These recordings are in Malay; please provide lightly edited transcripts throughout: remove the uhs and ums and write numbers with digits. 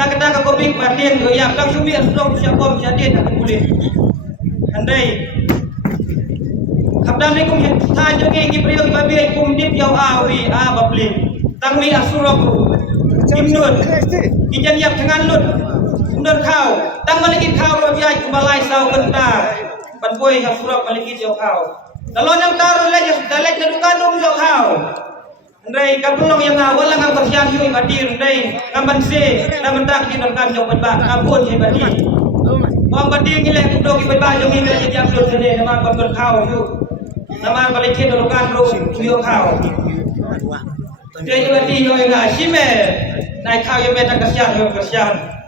nak kata ka kopi matien go ya tang sumi asrong siapa jadi tak boleh andai kapdan ni kum tha jogi ki priyo ki babi kum dip yau awi a babli tang mi asurok imnun kijan yap tangan lut umdon khau tang maliki khau ro ya balai sau kenta ban boy asurok maliki yau khau dalon nang taru le dalek nedukan dum yau khau Ndai kapulong yang awal lang ang pasyan yung ibadir ndai kamban se naman tak di non kam jong ba kapun se badi mong badi ngile kudo ki ba jong ngile jadi am jong sene nama kon khao yu nama balik ke dokan ro yo khao dei badi yo nga sime nai khao yo beta kasyan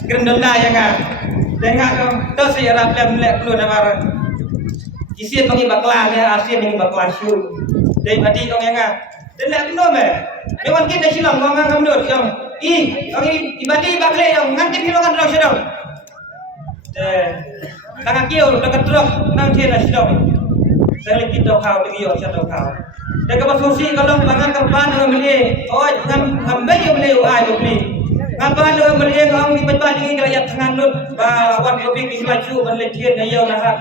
grendel na yang nga denga to se arab lem le kulo nama kisien mangi bakla ya asien mangi bakla syu dei badi yo nga Dela kino me. Dewan kita silang ngang ngamdot yang kami ibadi bakle yang ngantin hilangan raw sedang. Tangak kiyo dekat truk nang thena sedang. Sali kita khau diyo sedang khau. De ka basusi kalau bangan kampan mele oi ngambe yo mele ai beli. Kampan yo mele ang di bajba di kerajaan tangan lut ba wan kopi ki baju mele thien na yo na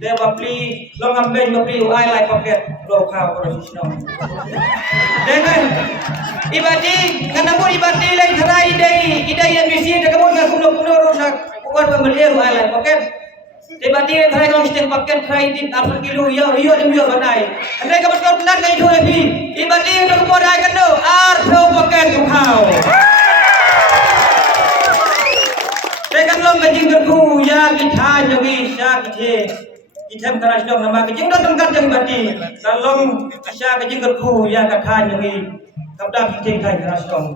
Dia beli long ambil beli ai lai paket do khao ko sisno dengan ibadi kanamu ibadi lai tharai idai yang misi de kamu na kuno na kuat beli ai lai paket ibadi tharai kong stek paket tharai tip apa kilo yo dem yo banai andai ka baskor plan kai thole bi ibadi do ko dai kan do ar tho paket ko khao dengan long kajing gerku ya kitha jogi sya kithe Item keras dong nama kejing dong tengkat jeng bati kalong asya kejing gerku ya kathan yang kapda kejing keras dong